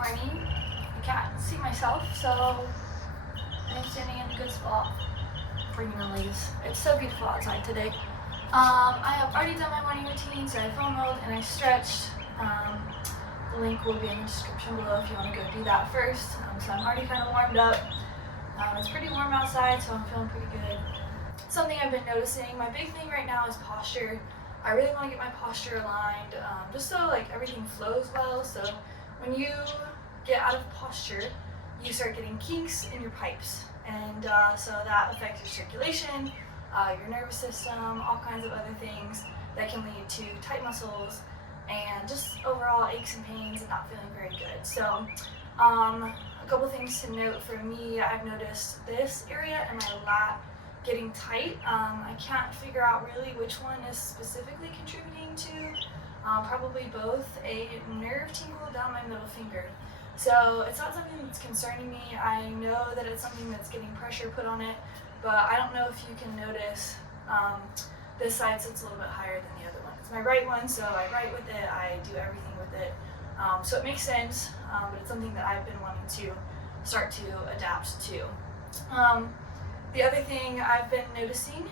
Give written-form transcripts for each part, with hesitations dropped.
morning. I can't see myself, so I'm standing in a good spot, bringing the leaves. It's so beautiful outside today. I have already done my morning routine, so I foam rolled and I stretched. The link will be in the description below if you want to go do that first. So I'm already kind of warmed up. It's pretty warm outside, so I'm feeling pretty good. Something I've been noticing, my big thing right now is posture. I really want to get my posture aligned, just so like everything flows well. So when you get out of posture, you start getting kinks in your pipes, and so that affects your circulation, your nervous system, all kinds of other things that can lead to tight muscles and just overall aches and pains and not feeling very good. So a couple things to note for me, I've noticed this area and my lat getting tight. I can't figure out really which one is specifically contributing to, probably both, a nerve tingle down my middle finger. So it's not something that's concerning me. I know that it's something that's getting pressure put on it, but I don't know if you can notice this side sits a little bit higher than the other one. It's my right one, so I write with it, I do everything with it. So it makes sense, but it's something that I've been wanting to start to adapt to. The other thing I've been noticing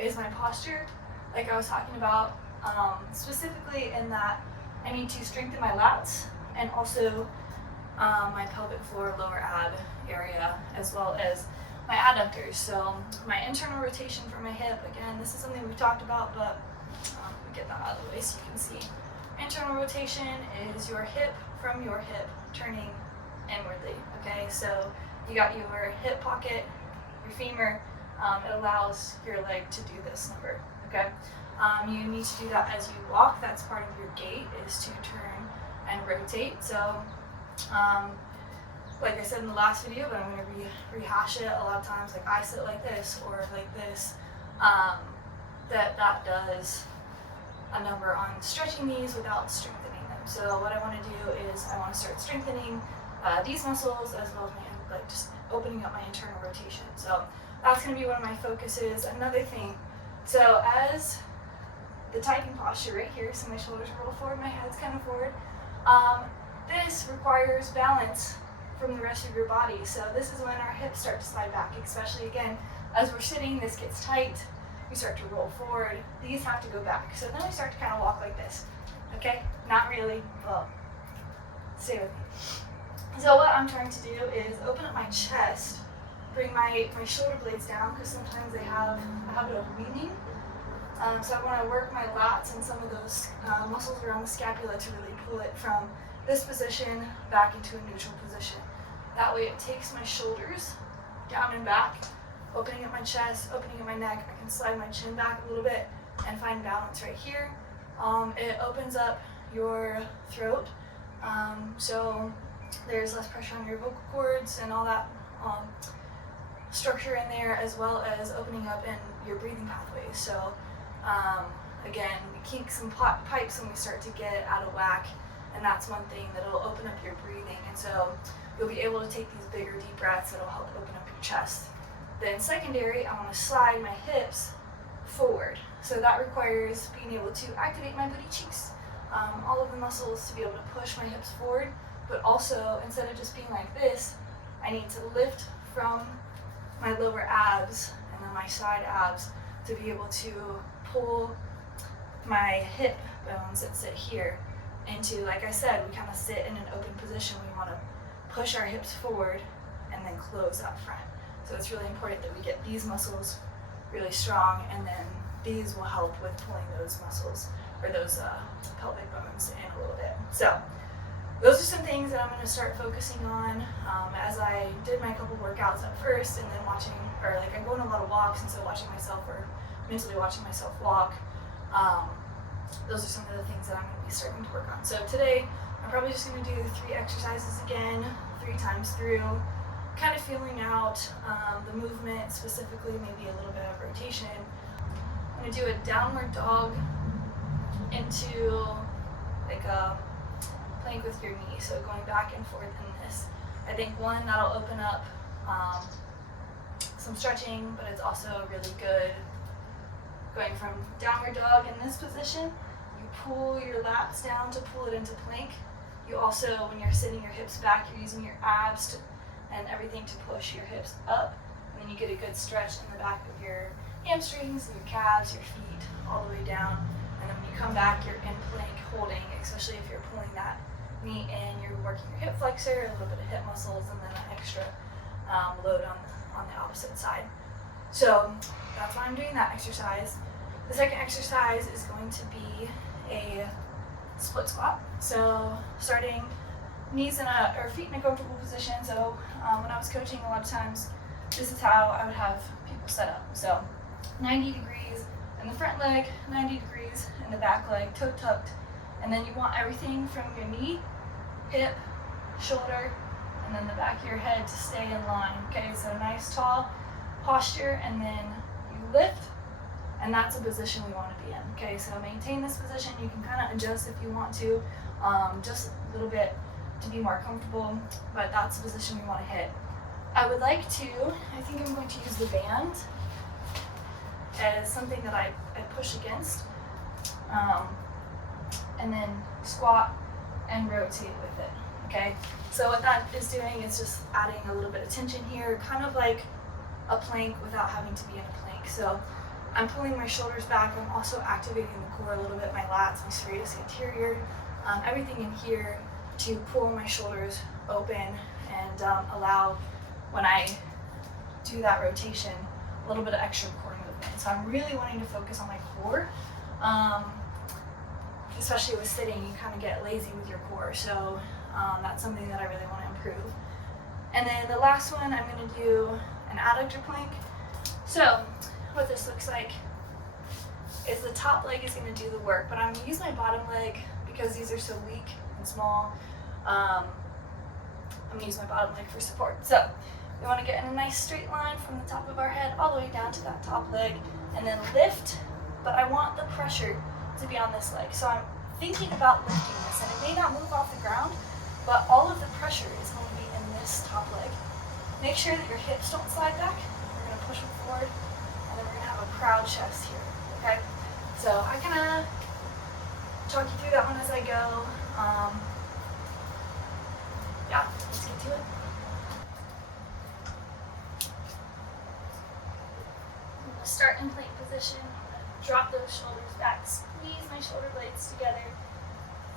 is my posture, like I was talking about, specifically in that I need to strengthen my lats and also my pelvic floor lower ab area, as well as my adductors. So my internal rotation for my hip, again, this is something we've talked about, but we get that out of the way so you can see. Internal rotation is your hip from your hip turning inwardly, okay? So you got your hip pocket, your femur, it allows your leg to do this number, okay? You need to do that as you walk. That's part of your gait, is to turn and rotate. So like I said in the last video, but I'm going to rehash it, a lot of times like I sit like this or like this, that does a number on stretching these without strengthening them. So what I want to do is I want to start strengthening these muscles as well as my, like, just opening up my internal rotation. So that's going to be one of my focuses. Another thing, so as the tightened posture right here, so my shoulders roll forward, my head's kind of forward, this requires balance from the rest of your body. So this is when our hips start to slide back, especially again, as we're sitting, this gets tight, we start to roll forward, these have to go back. So then we start to kind of walk like this, okay? Not really, well, stay with me. So what I'm trying to do is open up my chest, bring my shoulder blades down, because sometimes they have a habit of leaning. So I want to work my lats and some of those muscles around the scapula to really pull it from this position back into a neutral position. That way it takes my shoulders down and back, opening up my chest, opening up my neck. I can slide my chin back a little bit and find balance right here. It opens up your throat, so there's less pressure on your vocal cords and all that structure in there, as well as opening up in your breathing pathways. So again, we kink some pipes when we start to get out of whack, and that's one thing that'll open up your breathing, and so you'll be able to take these bigger deep breaths that'll help open up your chest. Then secondary, I want to slide my hips forward, so that requires being able to activate my booty cheeks, all of the muscles to be able to push my hips forward, but also instead of just being like this, I need to lift from my lower abs and then my side abs to be able to pull my hip bones that sit here into, like I said, we kind of sit in an open position. We want to push our hips forward and then close up front. So it's really important that we get these muscles really strong, and then these will help with pulling those muscles or those pelvic bones in a little bit. So those are some things that I'm going to start focusing on as I did my couple workouts at first, and then watching, or like I go on a lot of walks, and so watching myself, or mentally watching myself walk, those are some of the things that I'm going to be starting to work on. So today, I'm probably just going to do 3 exercises again, 3 times through, kind of feeling out the movement, specifically maybe a little bit of rotation. I'm going to do a downward dog into like a plank with your knee, so going back and forth in this. I think one, that'll open up some stretching, but it's also really good going from downward dog in this position. You pull your lats down to pull it into plank, You also, when you're sitting your hips back, you're using your abs and everything to push your hips up, and then you get a good stretch in the back of your hamstrings, your calves, your feet, all the way down. And then when you come back, you're in plank holding, especially if you're pulling that knee in, you're working your hip flexor, a little bit of hip muscles, and then an extra load on the opposite side. So that's why I'm doing that exercise. The second exercise is going to be a split squat. So starting knees or feet in a comfortable position. So when I was coaching, a lot of times this is how I would have people set up. So 90 degrees in the front leg, 90 degrees in the back leg, toe tucked. And then you want everything from your knee, hip, shoulder, and then the back of your head to stay in line. Okay, so nice tall posture, and then you lift, and that's a position we want to be in. Okay, so maintain this position. You can kind of adjust if you want to, just a little bit to be more comfortable, but that's the position we want to hit. I would like to, I think I'm going to use the band as something that I push against, and then squat and rotate with it. Okay, so what that is doing is just adding a little bit of tension here, kind of like a plank without having to be in a plank. So I'm pulling my shoulders back. I'm also activating the core a little bit, my lats, my serratus anterior, everything in here to pull my shoulders open and allow, when I do that rotation, a little bit of extra core movement. So I'm really wanting to focus on my core. Especially with sitting, you kind of get lazy with your core. So that's something that I really want to improve. And then the last one, I'm going to do an adductor plank. So what this looks like is the top leg is going to do the work, but I'm going to use my bottom leg because these are so weak and small. I'm going to use my bottom leg for support. So we want to get in a nice straight line from the top of our head all the way down to that top leg, and then lift, but I want the pressure to be on this leg. So I'm thinking about lifting this, and it may not move off the ground, but all of the pressure is going to be in this top leg. Make sure that your hips don't slide back. We're going to push them forward, and then we're going to have a proud chest here, okay? So I kind of talk you through that one as I go. Yeah, let's get to it. I'm going to start in plank position. Drop those shoulders back, squeeze my shoulder blades together.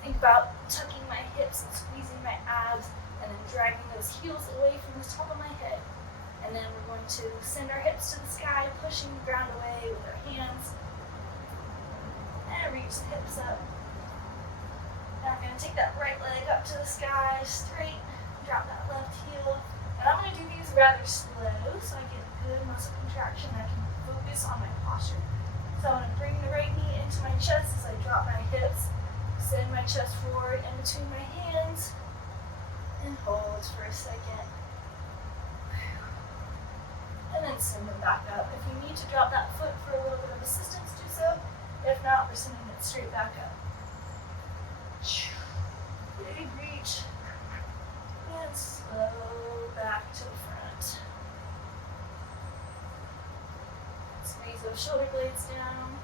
Think about tucking my hips and squeezing my abs, and then dragging those heels away from the top of my head. And then we're going to send our hips to the sky, pushing the ground away with our hands. And reach the hips up. Now I'm going to take that right leg up to the sky, straight, drop that left heel. And I'm going to do these rather slow so I get good muscle contraction. I can focus on my posture. So I'm going to bring the right knee into my chest as I drop my hips, send my chest forward in between my hands, and hold for a second. And then send them back up. If you need to drop that foot for a little bit of assistance, do so. If not, we're sending it straight back up. Big reach, and slow back to the front. Squeeze those shoulder blades down,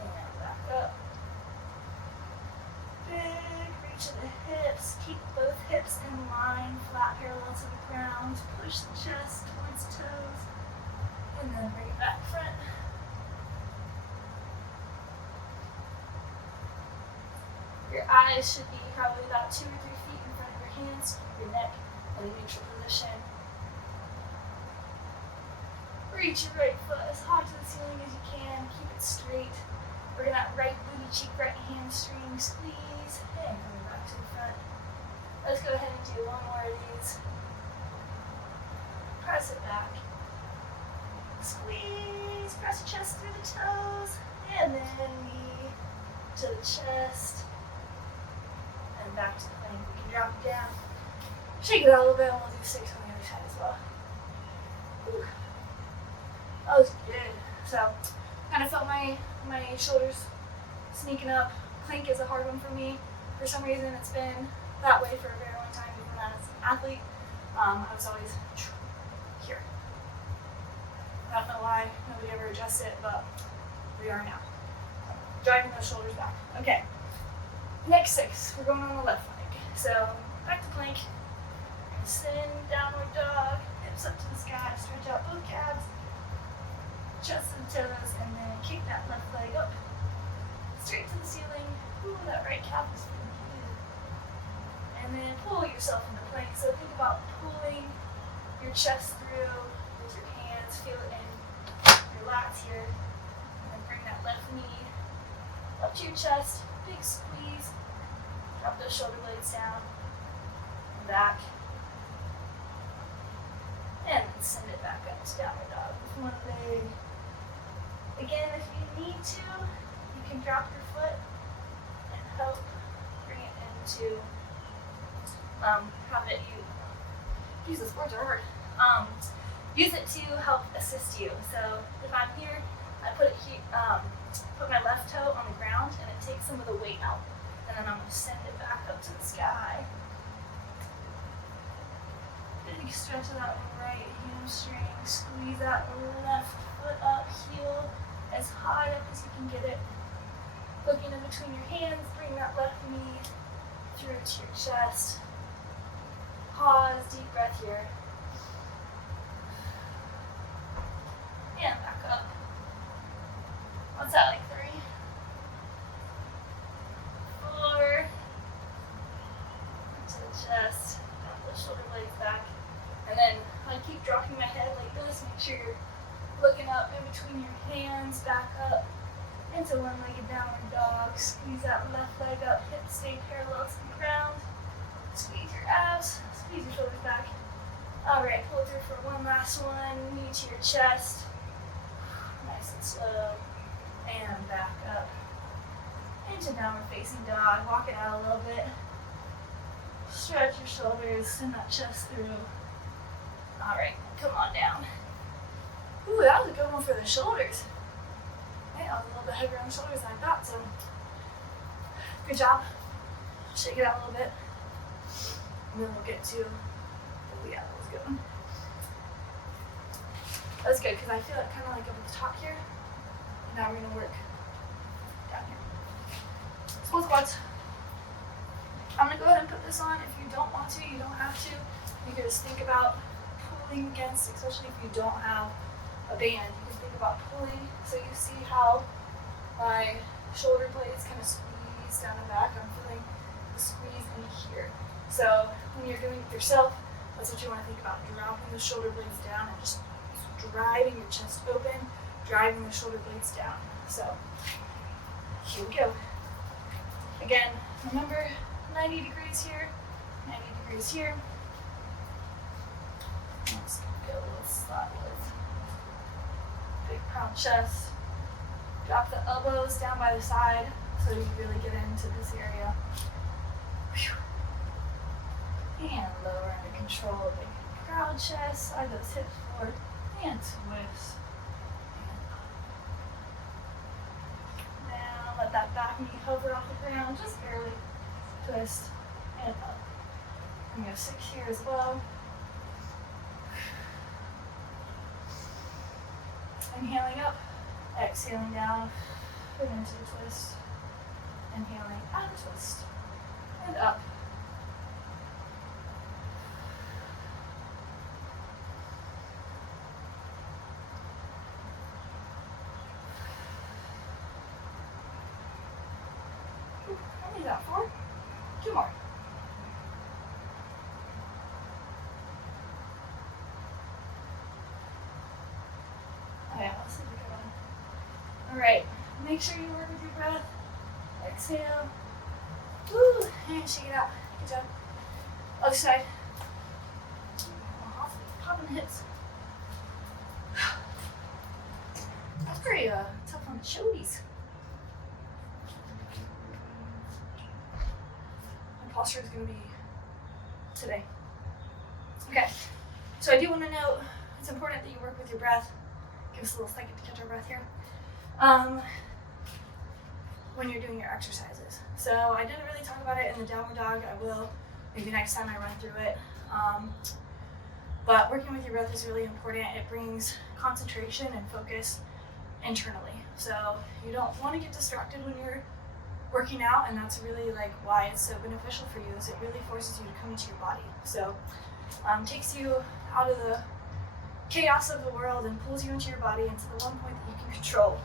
and back up. Big reach of the hips, keep both hips in line, flat parallel to the ground. Push the chest towards the toes, and then bring it back front. Your eyes should be probably about 2 or 3 feet in front of your hands. Keep your neck in a neutral position. Reach your right foot as high to the ceiling as you can. Keep it straight. We're going to right booty cheek, right hamstring, squeeze, and coming back to the front. Let's go ahead and do one more of these. Press it back. Squeeze, press the chest through the toes, and then knee to the chest, and back to the plank. We can drop it down. Shake it out a little bit, and we'll do 6 on the other side as well. Whew. That was good. So, kind of felt my shoulders sneaking up. Plank is a hard one for me. For some reason, it's been that way for a very long time, even when I was an athlete. I was always here. I don't know why nobody ever adjusts it, but we are now. Driving those shoulders back. Okay. Next 6, we're going on the left leg. So back to plank, send downward dog, hips up to the sky, stretch out both calves, chest and toes, and then kick that left leg up, straight to the ceiling. Ooh, that right calf is feeling good. And then pull yourself into plank. So think about pulling your chest through with your hands, feel it in your lats here, and then bring that left knee up to your chest, big squeeze, drop those shoulder blades down, and back, and then send it back up to downward dog with one leg. Again, if you need to, you can drop your foot and help bring it into, have it, Jesus, words are hard. Use it to help assist you. So if I'm here, I put my left toe on the ground and it takes some of the weight out. And then I'm going to send it back up to the sky. Big stretch of that right hamstring. Squeeze that left foot up, heel as high up as you can get it. Looking in between your hands, bring that left knee through to your chest. Pause, deep breath here. And back up. What's that, like 3? 4. To the chest. Drop the shoulder blades back. And then I keep dropping my head like this. Make sure you're looking up in between your hands. Back up into one-legged downward dog. Squeeze that left leg up. Hips stay parallel to the ground. Squeeze your abs. Squeeze your shoulders back. Alright, pull through for one last one. Knee to your chest. Nice and slow. And back up. Into downward facing dog. Walk it out a little bit. Stretch your shoulders. Send that chest through. Alright, come on down. Ooh, that was a good one for the shoulders. Hey, I was a little bit heavier on the shoulders than I thought, so good job. Shake it out a little bit. And then we'll get to, oh yeah, that was a good one. That's good, because I feel it kind of like up at the top here. And now we're going to work down here. Split squats. I'm going to go ahead and put this on. If you don't want to, you don't have to. You can just think about pulling against, especially if you don't have a band. You can think about pulling. So you see how my shoulder blades kind of squeeze down and back. I'm feeling the squeeze in here. So when you're doing it yourself, that's what you want to think about. Dropping the shoulder blades down and just driving your chest open, driving the shoulder blades down. So here we go. Again, remember 90 degrees here, 90 degrees here. Let's go with slot with big round chest. Drop the elbows down by the side so you really get into this area. And lower under control. Big proud chest. Slide those hips forward and twist. And down. Let that back knee hover off the ground. Just barely twist and up. I'm going to 6 here as well. Inhaling up, exhaling down, put into the twist. Inhaling out, twist, and up. Only got 4. 2 more. Okay, let's see if we can. All right, make sure you work with your breath. Exhale. Woo, and shake it out. Good job. Other side. Popping the hips. That's pretty tough on the shouldies. My posture is going to be today. Okay, so I do want to note it's important that you work with your breath. Give us a little second to catch our breath here. When you're doing your exercises. So I didn't really talk about it in the downward dog. I will maybe next time I run through it. But working with your breath is really important. It brings concentration and focus internally. So you don't want to get distracted when you're working out, and that's really like why it's so beneficial for you, is it really forces you to come into your body. So takes you out of the chaos of the world and pulls you into your body, into the one point that you can control.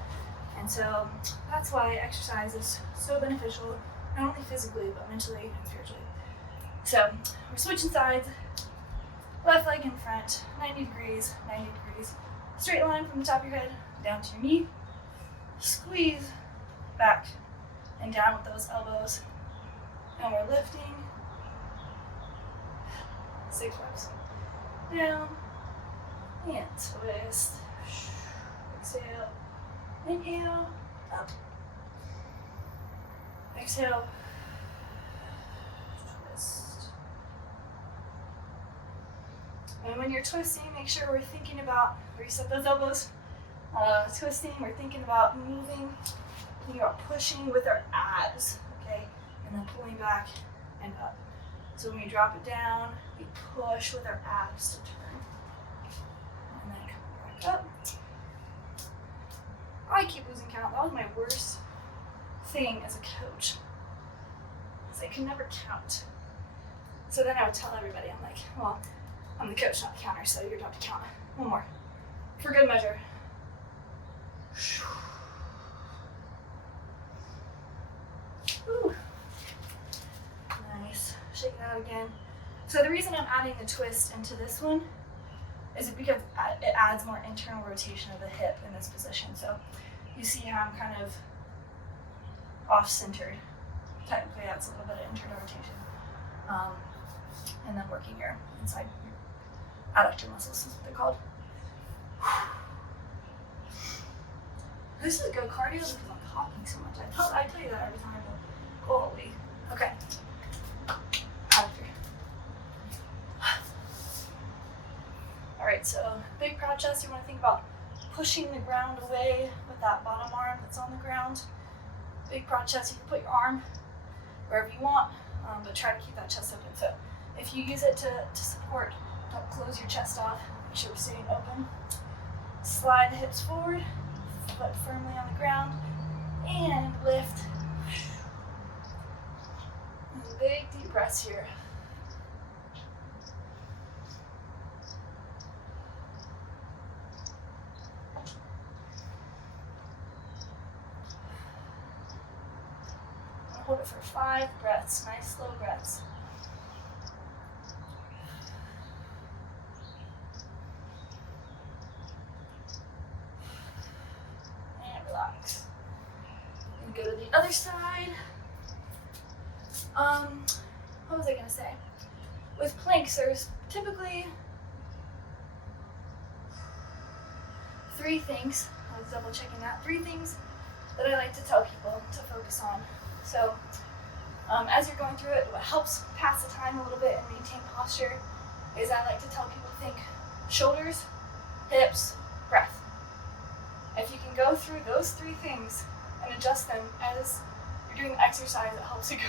And so that's why exercise is so beneficial, not only physically, but mentally and spiritually. So we're switching sides, left leg in front, 90 degrees, straight line from the top of your head down to your knee, squeeze back and down with those elbows, and we're lifting, 6 reps, down, and twist, exhale, inhale, up, exhale, twist. And when you're twisting, make sure we're thinking about, reset those elbows, twisting, we're thinking about moving, thinking about pushing with our abs, okay, and then pulling back and up. So when we drop it down, we push with our abs to turn, and then come back up. I keep losing count. That was my worst thing as a coach, because I could never count. So then I would tell everybody, I'm like, well, I'm the coach, not the counter, so you're about to count. One more, for good measure. Ooh. Nice. Shake it out again. So the reason I'm adding the twist into this one is because it adds more internal rotation of the hip in this position. So you see how I'm kind of off-centered. Technically that's a little bit of internal rotation. And then working your inside adductor muscles is what they're called. This is good cardio because I'm talking so much. I tell you that every time, but holy. Okay. Adductor. Alright, so big proud chest, you want to think about pushing the ground away with that bottom arm that's on the ground. Big proud chest, you can put your arm wherever you want, but try to keep that chest open. So if you use it to support, don't close your chest off. Make sure we're sitting open. Slide the hips forward, foot firmly on the ground, and lift. And big deep breaths here. Hold it for 5 breaths, nice slow breaths. And relax. And go to the other side. What was I gonna say? With planks, there's typically 3 things, I was double checking that, 3 things that I like to tell people to focus on. So as you're going through it, what helps pass the time a little bit and maintain posture is I like to tell people to think shoulders, hips, breath. If you can go through those 3 things and adjust them as you're doing the exercise, it helps you go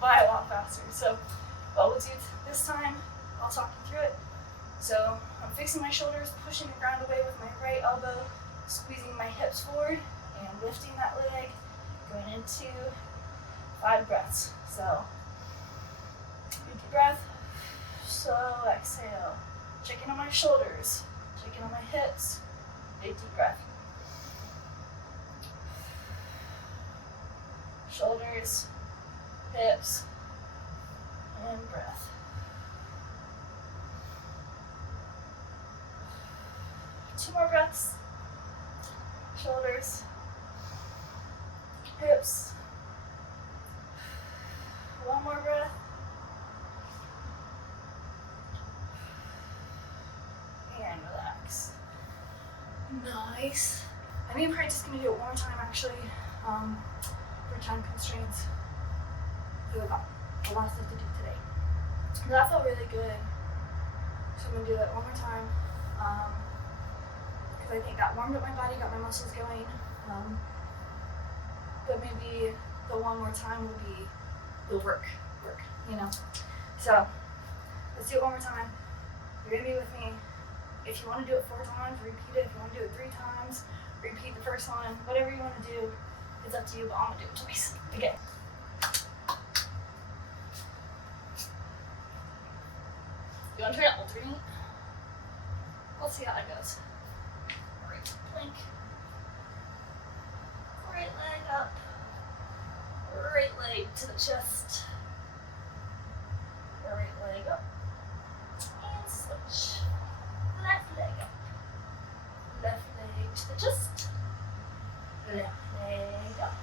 by a lot faster. So what we'll do this time, I'll talk you through it. So I'm fixing my shoulders, pushing the ground away with my right elbow, squeezing my hips forward and lifting that leg, going into 5 breaths. So deep breath, slow exhale, checking on my shoulders, checking on my hips, big deep breath. Shoulders, hips, and breath. Two more breaths. Shoulders, hips. One more breath. And relax. Nice. I think I'm probably just going to do it one more time actually, for time constraints. So I've got a lot of stuff to do today. But that felt really good. So I'm going to do that one more time. Because I think that warmed up my body, got my muscles going. But maybe the one more time will be the work, you know. So let's do it one more time. You're gonna be with me. If you want to do it 4 times, repeat it. If you want to do it 3 times, repeat the first one. Whatever you want to do, it's up to you, but I'm gonna do it twice. Okay. You want to try to alternate? Let's see how that goes. Alright, plank. Right leg up. Right leg to the chest. Right leg up. And switch. Left leg up. Left leg to the chest. Left leg up.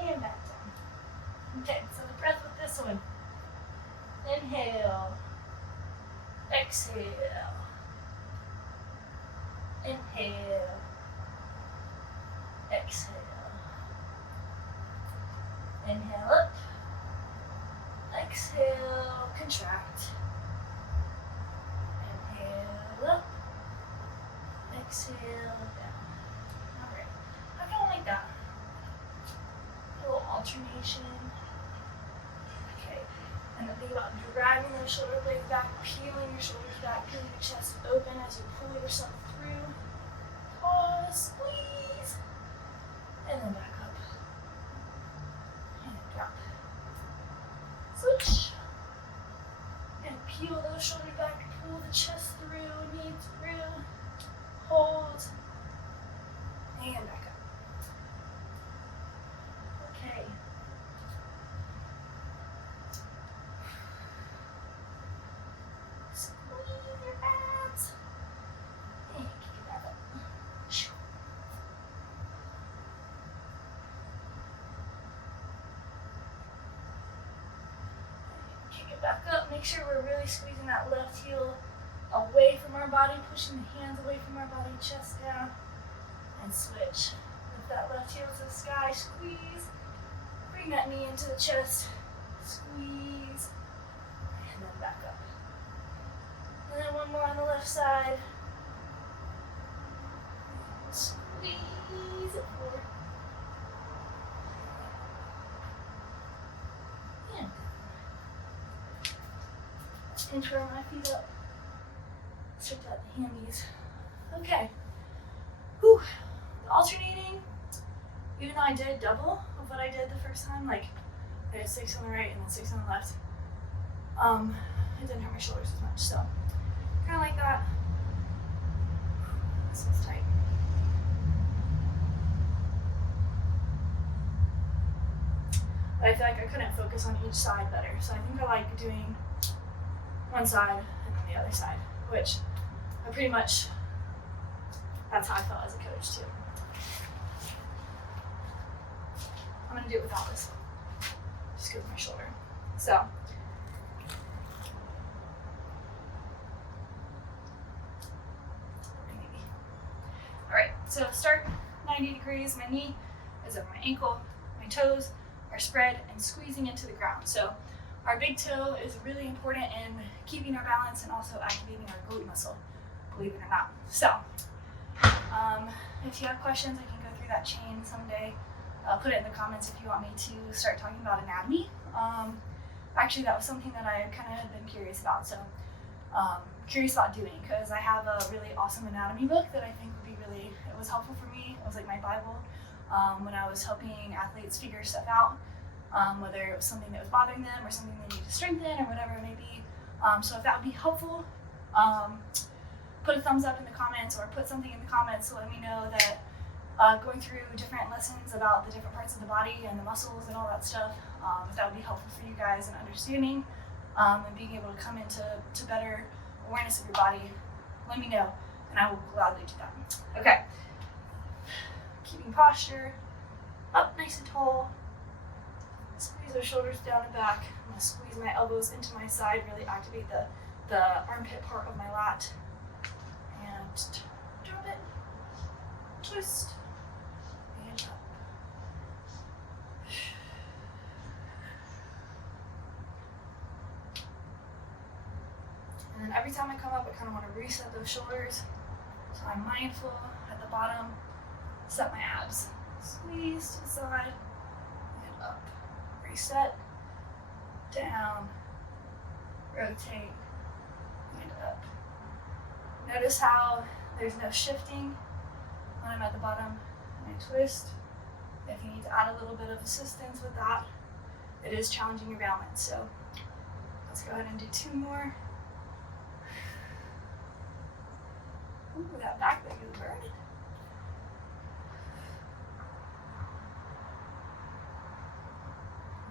And back down. Okay, so the breath with this one. Inhale. Exhale. Inhale. Exhale. Inhale up. Exhale. Contract. Inhale up. Exhale down. Alright. I kind of like that. A little alternation. Okay. And then think about dragging those shoulder blades back, peeling your shoulders back, peeling your chest open as you pull yourself through. Pause, squeeze, and then back up. And drop. Switch. And peel those shoulders back, pull the chest through, knees through. Hold. And back up. Okay. Squeeze your abs. And kick it back up. Kick it back up. Make sure we're really squeezing that left heel away from our body, pushing the hands away from our body, chest down, and switch. Lift that left heel to the sky, squeeze. Bring that knee into the chest, squeeze, and then back up. And then one more on the left side. Squeeze it forward. And inch roll my feet up. Stretch out the hammies. Okay. Whew. Alternating, even though I did double of what I did the first time, like I did 6 on the right and then 6 on the left, it didn't hurt my shoulders as much, so kind of like that. This one's tight. But I feel like I couldn't focus on each side better, so I think I like doing one side and then the other side, which I pretty much, that's how I felt as a coach too. I'm gonna do it without this one, just because of my shoulder. So, all right, so start 90 degrees. My knee is over my ankle, my toes are spread and squeezing into the ground. So our big toe is really important in keeping our balance and also activating our glute muscle, believe it or not. So, if you have questions, I can go through that chain someday. Put it in the comments if you want me to start talking about anatomy. Actually, that was something that I kind of had been curious about. So, curious about doing, because I have a really awesome anatomy book that I think would be really, it was helpful for me. It was like my Bible when I was helping athletes figure stuff out, whether it was something that was bothering them or something they need to strengthen or whatever it may be. So if that would be helpful, put a thumbs up in the comments or put something in the comments to let me know that going through different lessons about the different parts of the body and the muscles and all that stuff, if that would be helpful for you guys in understanding and being able to come into better awareness of your body, let me know and I will gladly do that. Okay, keeping posture up nice and tall. Squeeze those shoulders down and back. I'm gonna squeeze my elbows into my side, really activate the armpit part of my lat. And drop it, twist, and up. And then every time I come up, I kind of want to reset those shoulders. So I'm mindful at the bottom, set my abs. Squeeze to the side, and up. Reset, down, rotate, and up. Notice how there's no shifting when I'm at the bottom and I twist. If you need to add a little bit of assistance with that, it is challenging your balance. So let's go ahead and do 2 more. Ooh, that back leg is burning.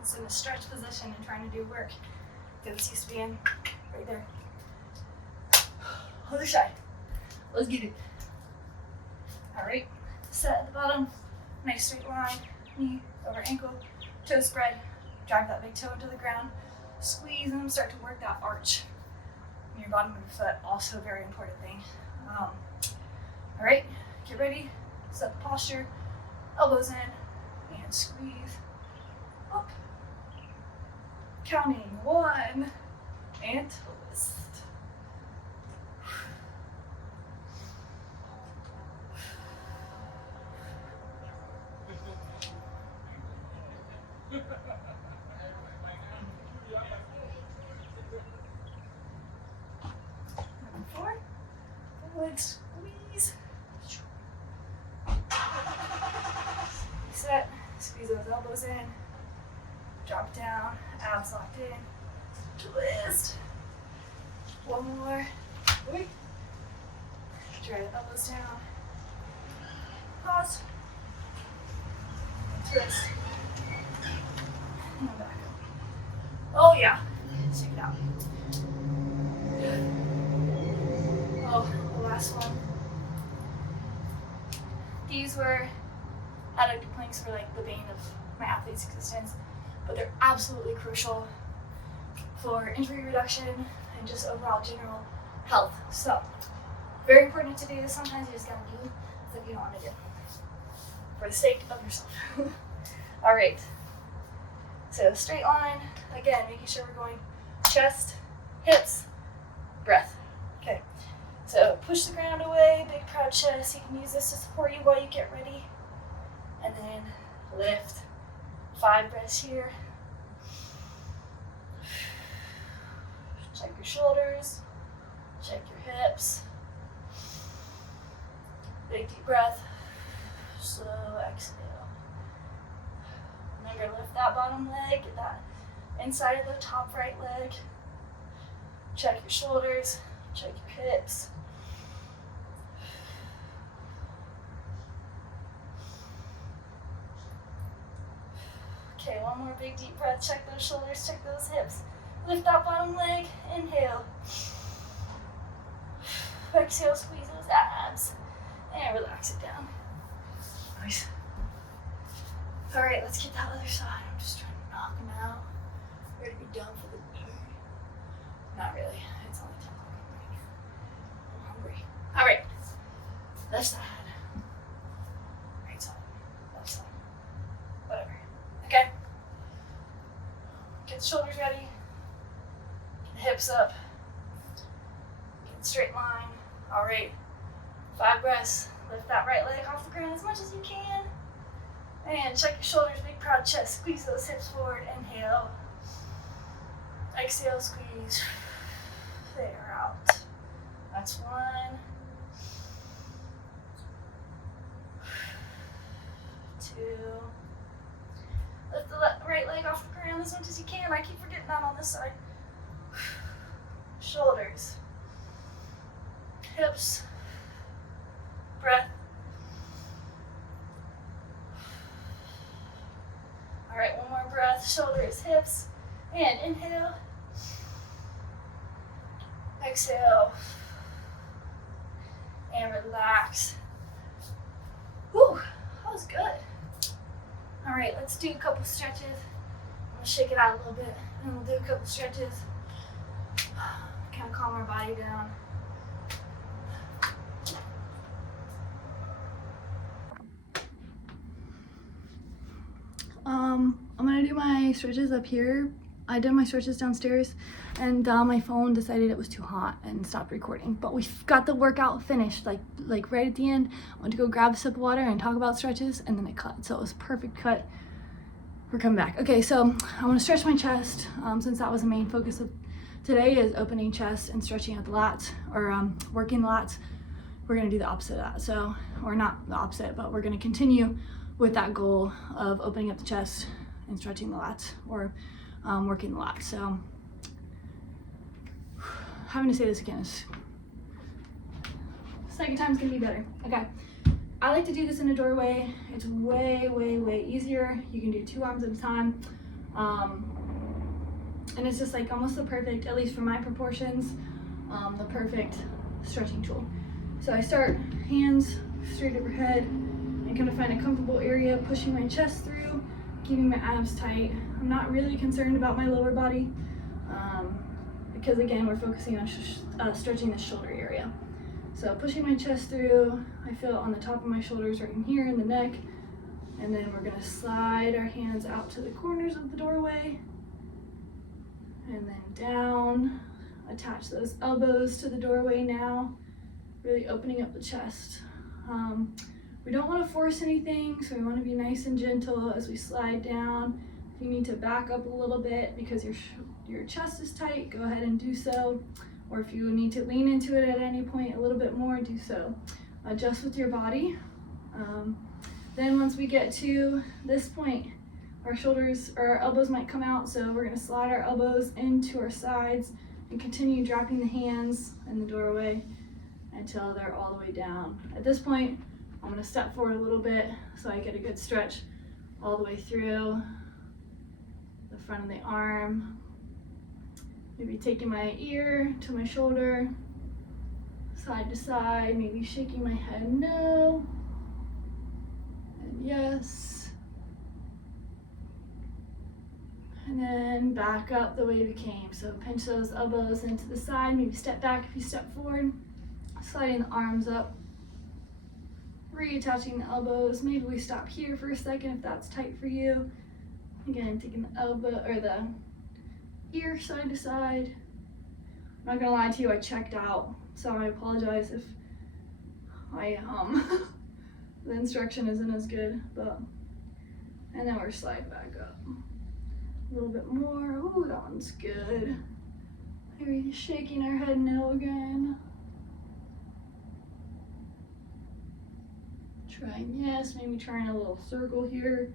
It's in a stretch position and trying to do work. This used to be in right there. Other side. Let's get it. All right. Set at the bottom. Nice straight line. Knee over ankle. Toe spread. Drive that big toe into the ground. Squeeze them. Start to work that arch in your bottom of your foot. Also a very important thing. All right. Get ready. Set the posture. Elbows in. And squeeze. Up. Counting 1. And twist. Number 4. Forward squeeze. Reset. Squeeze those elbows in. Drop down. Abs locked in. Twist. One more. Wait. Drive elbows down. Pause. Twist. And back up. Oh yeah. Check it out. Oh, the last one. These were adductor planks were like the bane of my athlete's existence, but they're absolutely crucial for injury reduction and just overall general health. So, very important to do this. Sometimes you just gotta do if you don't want to do for the sake of yourself. All right. So straight line, again, making sure we're going chest, hips, breath. Okay. So push the ground away, big proud chest. You can use this to support you while you get ready. And then lift. 5 breaths here. Check your shoulders. Check your hips. Big deep breath. Slow exhale. Remember, lift that bottom leg, get that inside of the top right leg. Check your shoulders, check your hips. Okay, one more big deep breath. Check those shoulders, check those hips. Lift that bottom leg, inhale. Exhale, squeeze those abs. And relax it down. Nice. All right, let's get that other side. I'm just trying to knock them out. Ready to be done for the day. Not really. It's only 10 o'clock in the morning. I'm hungry. All right. Left side. Right side. Left side. Whatever. Okay. Get the shoulders ready. Get the hips up. Get the straight line. All right. 5 breaths. Lift that right leg off the ground as much as you can. And check your shoulders, big proud chest. Squeeze those hips forward. Inhale. Exhale, squeeze. There, out. That's 1. 2. Lift the right leg off the ground as much as you can. I keep forgetting that on this side. Shoulders. Hips. Breath. All right, one more breath. Shoulders, hips, and inhale. Exhale. And relax. Whew, that was good. All right, let's do a couple stretches. I'm gonna shake it out a little bit, and we'll do a couple stretches. Kind of calm our body down. I'm gonna do my stretches up here. I did my stretches downstairs, and my phone decided it was too hot and stopped recording. But we got the workout finished, like right at the end. I went to go grab a sip of water and talk about stretches, and then it cut. So it was a perfect cut. We're coming back. Okay, so I want to stretch my chest, since that was the main focus of today, is opening chest and stretching out the lats, or working the lats. We're gonna do the opposite of that. So, or not the opposite, but we're gonna continue with that goal of opening up the chest and stretching the lats, or working the lats. So having to say this again is Second time's gonna be better. Okay. I like to do this in a doorway. It's way, way, way easier. You can do 2 arms at a time. And it's just like almost the perfect, at least for my proportions, the perfect stretching tool. So I start hands straight overhead and kind of find a comfortable area, pushing my chest through, keeping my abs tight. I'm not really concerned about my lower body because again, we're focusing on stretching the shoulder area. So pushing my chest through, I feel it on the top of my shoulders right in here in the neck. And then we're gonna slide our hands out to the corners of the doorway. And then down, attach those elbows to the doorway now, really opening up the chest. We don't want to force anything, so we want to be nice and gentle as we slide down. If you need to back up a little bit because your chest is tight, go ahead and do so. Or if you need to lean into it at any point a little bit more, do so. Adjust with your body. Then once we get to this point, our shoulders or our elbows might come out, so we're going to slide our elbows into our sides and continue dropping the hands in the doorway until they're all the way down. At this point, I'm going to step forward a little bit so I get a good stretch all the way through the front of the arm. Maybe taking my ear to my shoulder, side to side, maybe shaking my head no, and yes. And then back up the way we came. So pinch those elbows into the side, maybe step back if you step forward, sliding the arms up, reattaching the elbows. Maybe we stop here for a second if that's tight for you. Again, taking the elbow or the ear side to side. I'm not gonna lie to you, I checked out, so I apologize if the instruction isn't as good, but, and then we're sliding back up. A little bit more. Ooh, that one's good. Maybe shaking our head no again. Trying yes, maybe trying a little circle here.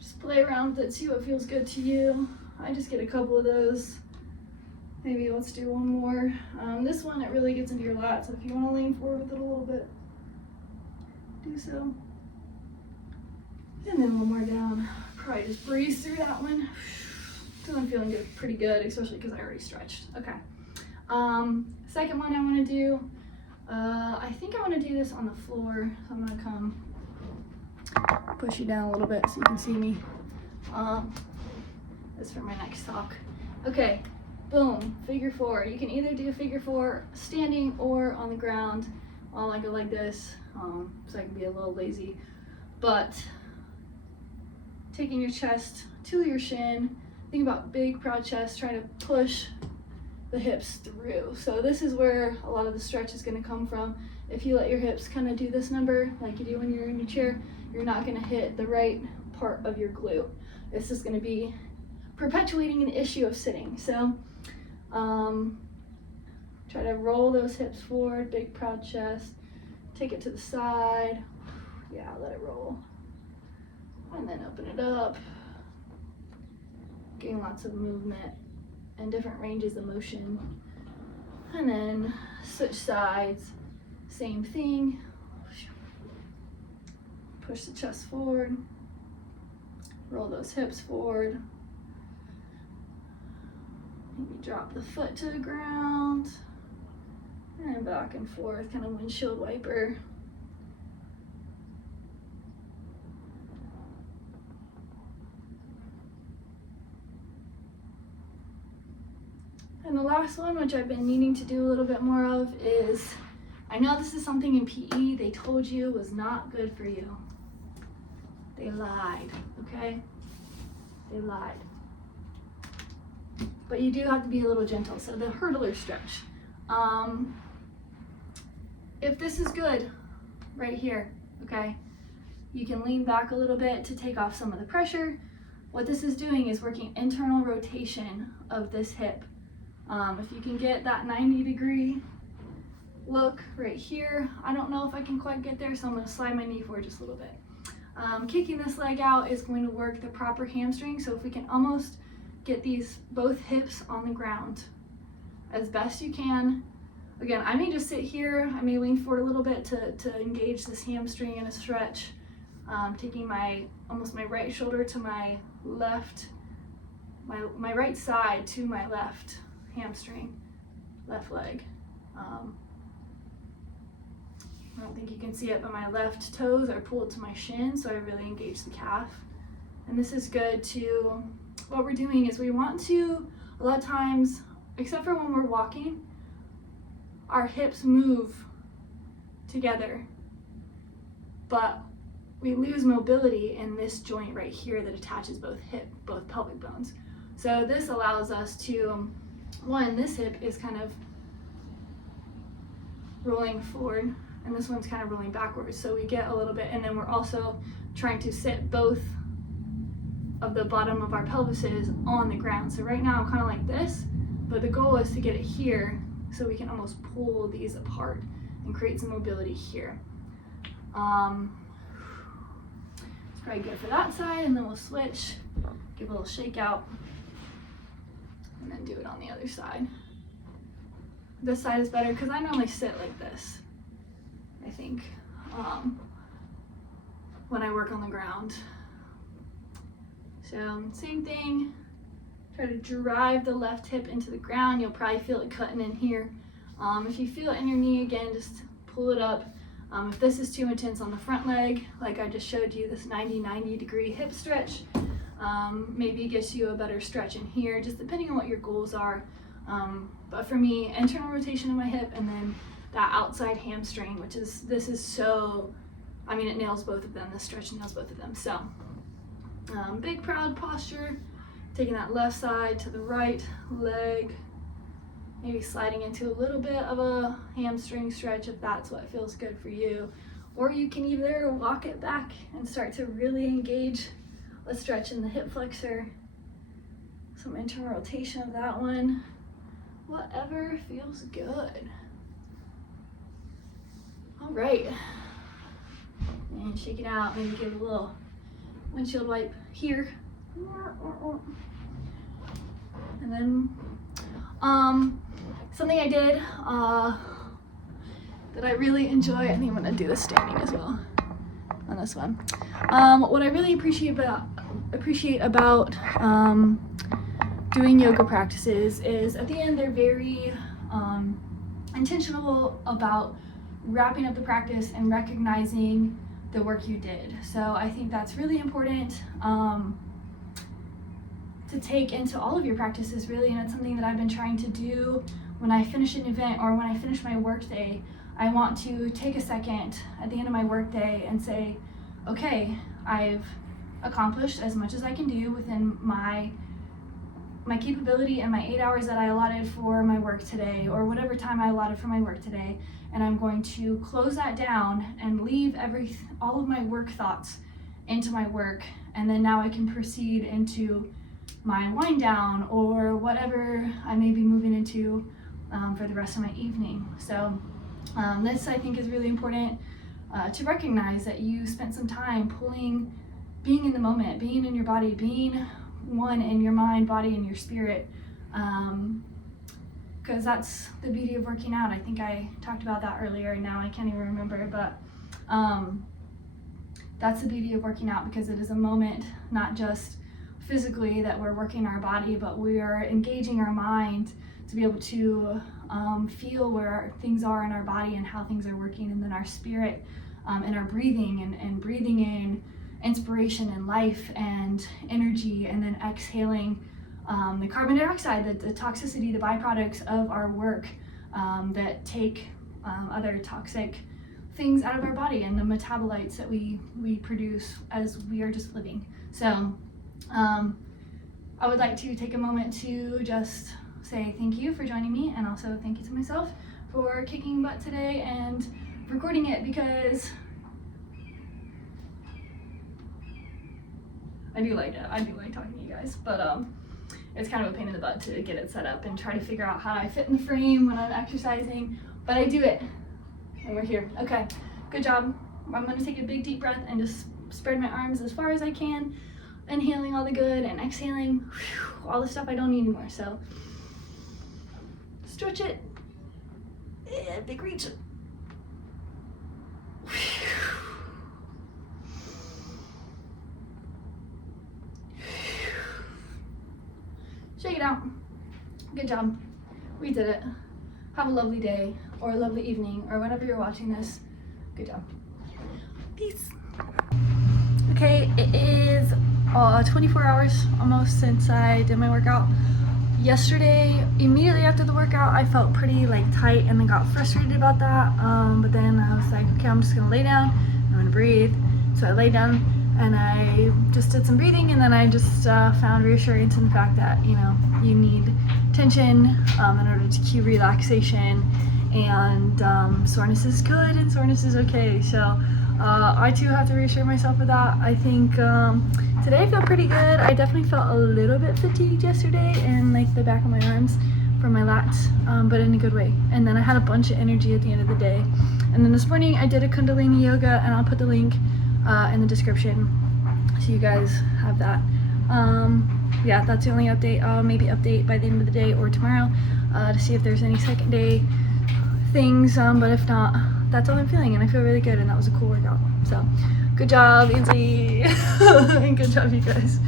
Just play around with it, see what feels good to you. I just get a couple of those. Maybe let's do one more. This one, it really gets into your lats, so if you want to lean forward with it a little bit, do so. And then one more down. Probably just breeze through that one. Still I'm feeling good, pretty good, especially because I already stretched. Okay. Second one I want to do, I think I want to do this on the floor. So I'm going to come push you down a little bit so you can see me. That's for my next talk. Okay, boom, figure 4. You can either do figure 4 standing or on the ground while I go like this, so I can be a little lazy. But taking your chest to your shin, think about big proud chest, trying to push the hips through. So this is where a lot of the stretch is going to come from. If you let your hips kind of do this number like you do when you're in your chair, you're not going to hit the right part of your glute. It's just going to be perpetuating an issue of sitting. So try to roll those hips forward, big proud chest, take it to the side, yeah, let it roll, and then open it up, getting lots of movement and different ranges of motion. And then switch sides, same thing, push the chest forward, roll those hips forward, maybe drop the foot to the ground, and back and forth, kind of windshield wiper. And the last one, which I've been needing to do a little bit more of, is, I know this is something in PE they told you was not good for you. They lied, okay? They lied. But you do have to be a little gentle. So the hurdler stretch. If this is good right here, okay, you can lean back a little bit to take off some of the pressure. What this is doing is working internal rotation of this hip. If you can get that 90-degree look right here, I don't know if I can quite get there, so I'm going to slide my knee forward just a little bit. Kicking this leg out is going to work the proper hamstring, so if we can almost get these both hips on the ground as best you can, Again, I may just sit here, I may lean forward a little bit to engage this hamstring in a stretch, taking almost my right shoulder to my left, my right side to my left hamstring, left leg. I don't think you can see it, but my left toes are pulled to my shin, so I really engage the calf. And this is good to, what we're doing is we want to, a lot of times, except for when we're walking, our hips move together, but we lose mobility in this joint right here that attaches both pelvic bones. So this allows us to, one, this hip is kind of rolling forward, and this one's kind of rolling backwards. So we get a little bit, and then we're also trying to sit both of the bottom of our pelvises on the ground. So right now I'm kind of like this, but the goal is to get it here so we can almost pull these apart and create some mobility here. It's probably good for that side, and then we'll switch, give a little shake out, and then do it on the other side. This side is better because I normally sit like this, I think, when I work on the ground. So same thing, try to drive the left hip into the ground. You'll probably feel it cutting in here. If you feel it in your knee, again, just pull it up. If this is too intense on the front leg, like I just showed you, this 90 degree hip stretch, maybe gets you a better stretch in here, just depending on what your goals are. But for me, internal rotation of my hip, and then that outside hamstring, this is so, I mean, it nails both of them. This stretch nails both of them. So big proud posture, taking that left side to the right leg, maybe sliding into a little bit of a hamstring stretch if that's what feels good for you. Or you can either walk it back and start to really engage a stretch in the hip flexor, some internal rotation of that one, whatever feels good. All right, and shake it out, maybe give it a little windshield wipe here. And then something I did that I really enjoy, I think I'm gonna do this standing as well on this one. What I really appreciate about doing yoga practices is at the end they're very intentional about wrapping up the practice and recognizing the work you did. So I think that's really important to take into all of your practices, really, and it's something that I've been trying to do when I finish an event or when I finish my work day. I want to take a second at the end of my work day and say, okay, I've accomplished as much as I can do within my capability and my 8 hours that I allotted for my work today, or whatever time I allotted for my work today, and I'm going to close that down and leave all of my work thoughts into my work, and then now I can proceed into my wind down or whatever I may be moving into for the rest of my evening. So this, I think, is really important to recognize that you spent some time being in the moment, being in your body, being one in your mind, body, and your spirit, because that's the beauty of working out. I think I talked about that earlier, and now I can't even remember, but that's the beauty of working out, because it is a moment, not just physically that we're working our body, but we are engaging our mind to be able to feel where things are in our body and how things are working, and then our spirit and our breathing, and breathing in inspiration and life and energy, and then exhaling the carbon dioxide, the toxicity, the byproducts of our work that take other toxic things out of our body, and the metabolites that we produce as we are just living. So I would like to take a moment to just say thank you for joining me, and also thank you to myself for kicking butt today and recording it, because I do like it. I do like talking to you guys, but it's kind of a pain in the butt to get it set up and try to figure out how I fit in the frame when I'm exercising, but I do it, and we're here. Okay, good job. I'm gonna take a big deep breath and just spread my arms as far as I can, inhaling all the good and exhaling all the stuff I don't need anymore. So stretch it, Big reach. Shake it out. Good job. We did it. Have a lovely day or a lovely evening or whenever you're watching this. Good job. Peace. Okay, it is 24 hours almost since I did my workout. Yesterday, immediately after the workout, I felt pretty like tight and then got frustrated about that. But then I was like, okay, I'm just gonna lay down. I'm gonna breathe. So I lay down and I just did some breathing, and then I just found reassurance in the fact that, you know, you need tension in order to cue relaxation, and soreness is good and soreness is okay. So I too have to reassure myself of that. I think today I feel pretty good. I definitely felt a little bit fatigued yesterday in like the back of my arms from my lats, but in a good way. And then I had a bunch of energy at the end of the day. And then this morning I did a Kundalini yoga, and I'll put the link in the description so you guys have that. Yeah, that's the only update. I'll maybe update by the end of the day or tomorrow to see if there's any second day things, but if not, that's all I'm feeling, and I feel really good, and that was a cool workout. So good job, Nancy. And good job, you guys.